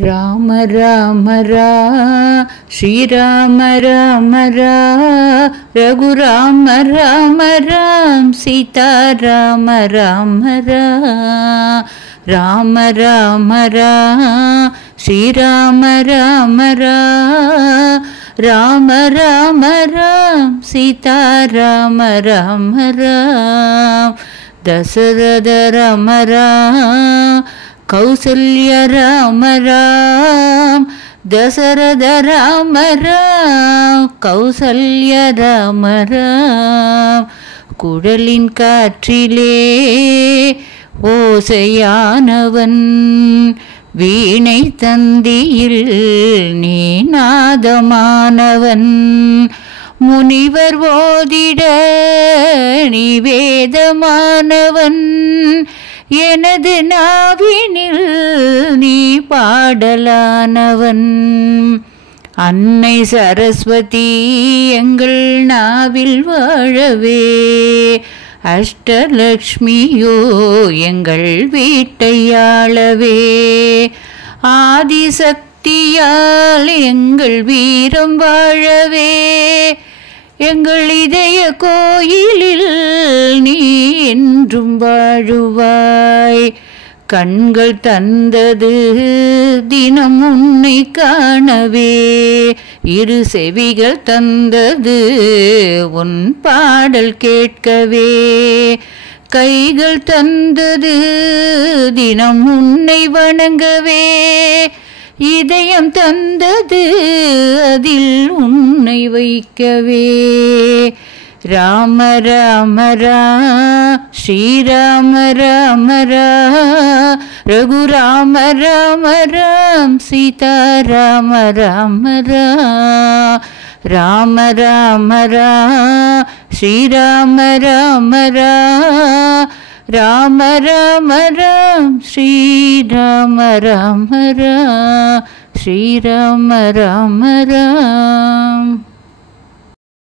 राम राम श्रीराम राम रघुराम राम राम सीता राम राम राम राम श्रीराम राम राम राम सीता राम राम दशरथ राम कौसल्य राम दशरथ राम कौसल्य राम कुडलिन काற்றிலே ஓசையானவன் வீணை தந்தியில் நீ நாதமானவன் முனிவர் ஓதிட நீ வேதமானவன் எனது நாவினில் நீ பாடலானவன் அன்னை சரஸ்வதி எங்கள் நாவில் வாழவே அஷ்டலக்ஷ்மியோ எங்கள் வீட்டையாளவே ஆதிசக்தியால் எங்கள் வீரம் வாழவே எங்கள் இதய கோயிலில் நீ என்றும் வாழுவாய் கண்கள் தந்தது தினம் உன்னை காணவே இரு செவிகள் தந்தது உன் பாடல் கேட்கவே கைகள் தந்தது தினம் உன்னை வணங்கவே இதயம் தந்தது அதில் உன்னை வைக்கவே ராம ராம ஸ்ரீராம ராம ரகுராம ராம சீதா ராம ராம ராம ராம ஸ்ரீராம ராம ராம ராம ஸ்ரீராம ராம ஸ்ரீராம ராம